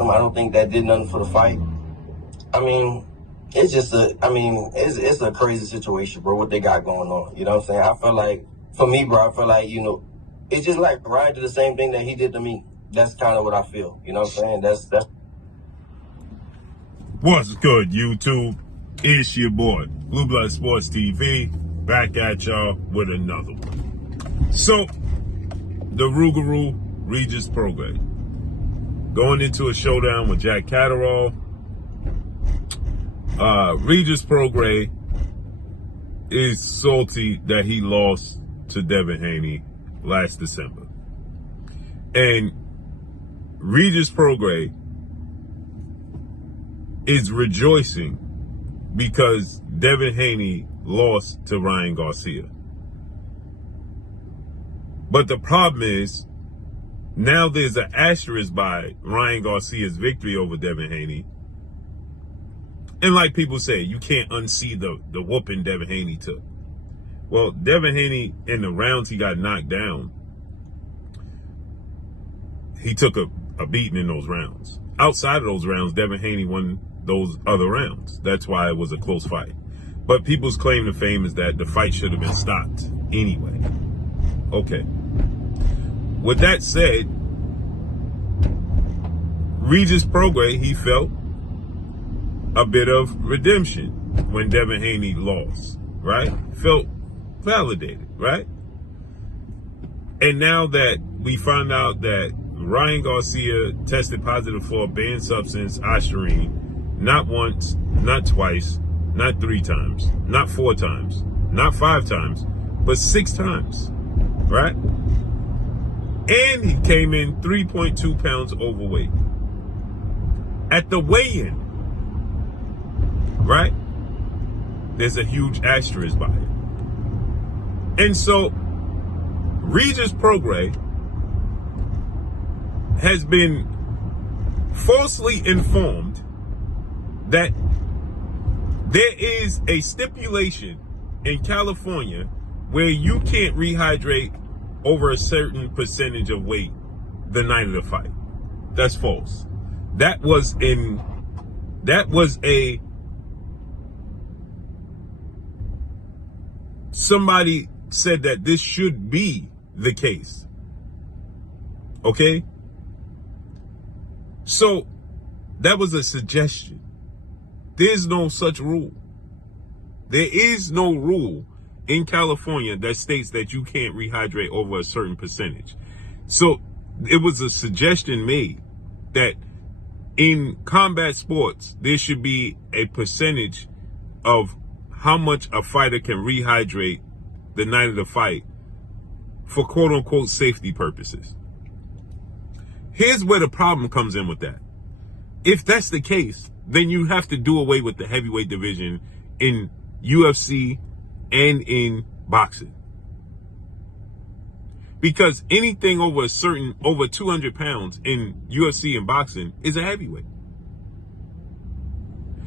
I don't think that did nothing for the fight. I mean, it's just it's a crazy situation, bro, what they got going on. You know what I'm saying? I feel like, for me, bro, I feel like, it's just like Ryan did the same thing that he did to me. That's kind of what I feel. You know what I'm saying? That's. What's good, YouTube? It's your boy, Blue Blood Sports TV, back at y'all with another one. So, the Rougarou Regis Prograis going into a showdown with Jack Catterall. Regis Prograis is salty that he lost to Devin Haney last December. And Regis Prograis is rejoicing because Devin Haney lost to Ryan Garcia. But the problem is, now there's an asterisk by Ryan Garcia's victory over Devin Haney. And like people say, you can't unsee the whooping Devin Haney took. Well, Devin Haney, in the rounds he got knocked down, he took a beating in those rounds. Outside of those rounds, Devin Haney won those other rounds. That's why it was a close fight. But people's claim to fame is that the fight should have been stopped anyway. Okay. With that said, Regis Prograis, he felt a bit of redemption when Devin Haney lost, right? Felt validated, right? And now that we found out that Ryan Garcia tested positive for a banned substance, Ostarine, not once, not twice, not 3 times, not 4 times, not 5 times, but 6 times, right? And he came in 3.2 pounds overweight. At the weigh-in, right? There's a huge asterisk by it. And so, Regis Prograis has been falsely informed that there is a stipulation in California where you can't rehydrate over a certain percentage of weight the night of the fight. That's false. That was somebody said that this should be the case. Okay? So, that was a suggestion. There's no such rule. There is no rule in California that states that you can't rehydrate over a certain percentage. So, it was a suggestion made that in combat sports, there should be a percentage of how much a fighter can rehydrate the night of the fight for quote-unquote safety purposes. Here's where the problem comes in with that. If that's the case, then you have to do away with the heavyweight division in UFC and in boxing. Because anything over 200 pounds in UFC and boxing is a heavyweight.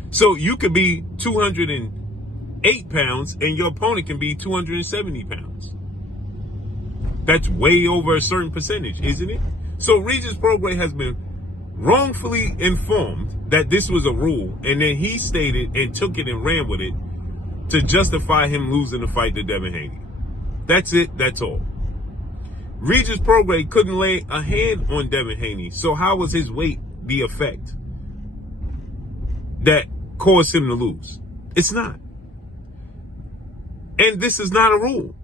So you could be 208 pounds and your opponent can be 270 pounds. That's way over a certain percentage, isn't it? So Regis Prograis has been wrongfully informed that this was a rule, and then he stated and took it and ran with it to justify him losing the fight to Devin Haney. That's it. That's all. Regis Prograis couldn't lay a hand on Devin Haney, so how was his weight the effect that caused him to lose? It's not. And this is not a rule.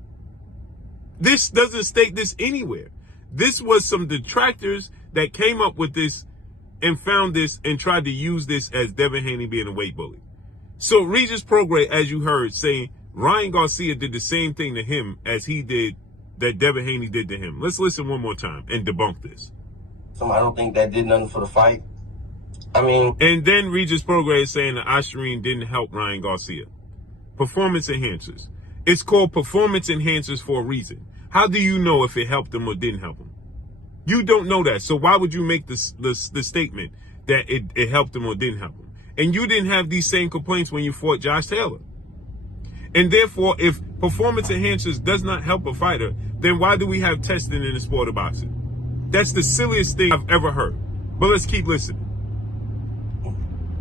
This doesn't state this anywhere. This was some detractors that came up with this and found this and tried to use this as Devin Haney being a weight bully. So Regis Prograis, as you heard, saying Ryan Garcia did the same thing to him as he did, that Devin Haney did to him. Let's listen one more time and debunk this. I don't think that did nothing for the fight. And then Regis Prograis is saying that Ostarine didn't help Ryan Garcia. Performance enhancers. It's called performance enhancers for a reason. How do you know if it helped him or didn't help him? You don't know that. So why would you make the statement that it helped him or didn't help him? And you didn't have these same complaints when you fought Josh Taylor. And therefore, if performance enhancers does not help a fighter, then why do we have testing in the sport of boxing? That's the silliest thing I've ever heard. But let's keep listening.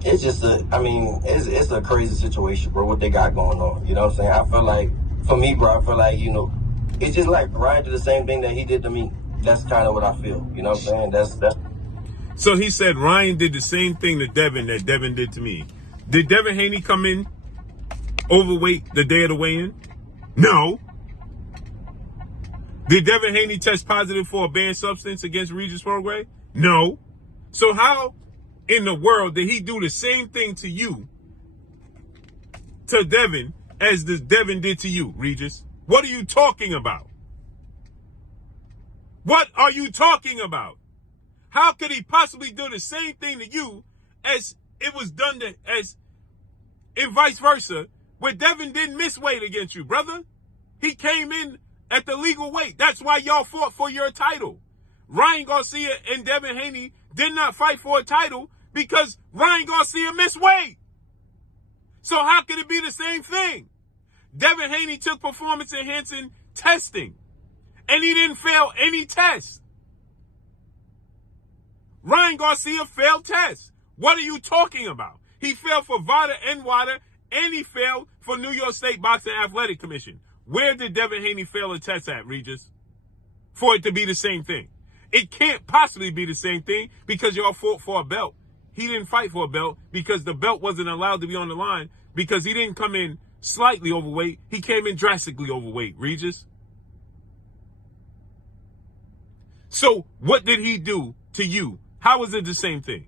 it's just it's a crazy situation, bro, what they got going on. You know what I'm saying? I feel like, for me, bro, I feel like, it's just like Ryan did the same thing that he did to me. That's kind of what I feel. You know what I'm saying? That's. So he said Ryan did the same thing to Devin that Devin did to me. Did Devin Haney come in overweight the day of the weigh-in? No. Did Devin Haney test positive for a banned substance against Regis Prograis? No. So how in the world did he do the same thing to you, to Devin, as this Devin did to you, Regis? What are you talking about? What are you talking about? How could he possibly do the same thing to you as it was done to, and vice versa, where Devin didn't miss weight against you, brother? He came in at the legal weight. That's why y'all fought for your title. Ryan Garcia and Devin Haney did not fight for a title because Ryan Garcia missed weight. So how could it be the same thing? Devin Haney took performance-enhancing testing, and he didn't fail any tests. Ryan Garcia failed tests. What are you talking about? He failed for VADA and WADA, and he failed for New York State Boxing Athletic Commission. Where did Devin Haney fail a test at, Regis? For it to be the same thing. It can't possibly be the same thing because y'all fought for a belt. He didn't fight for a belt because the belt wasn't allowed to be on the line because he didn't come in slightly overweight. He came in drastically overweight, Regis. So what did he do to you? How is it the same thing?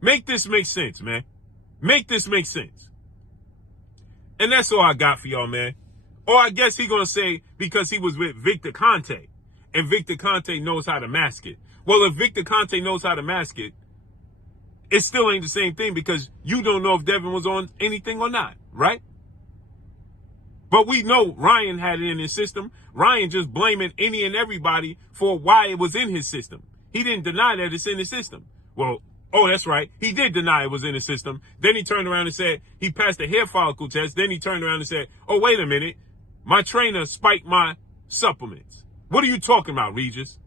Make this make sense, man. Make this make sense. And that's all I got for y'all, man. Or I guess he gonna say because he was with Victor Conte, and Victor Conte knows how to mask it. Well, if Victor Conte knows how to mask it, it still ain't the same thing because you don't know if Devin was on anything or not, right? But we know Ryan had it in his system. Ryan just blaming any and everybody for why it was in his system. He didn't deny that it's in his system. Well, oh, that's right. He did deny it was in his system. Then he turned around and said he passed the hair follicle test. Then he turned around and said, oh, wait a minute. My trainer spiked my supplements. What are you talking about, Regis?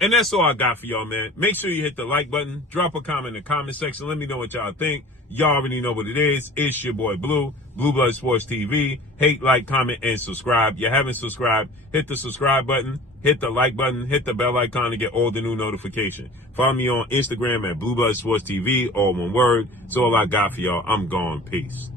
And that's all I got for y'all, man. Make sure you hit the like button. Drop a comment in the comment section. Let me know what y'all think. Y'all already know what it is. It's your boy Blue, Blue Blood Sports TV. Hate, like, comment, and subscribe. You haven't subscribed, hit the subscribe button, hit the like button, hit the bell icon to get all the new notifications. Follow me on Instagram at Blue Blood Sports TV, all one word. That's all I got for y'all. I'm gone. Peace.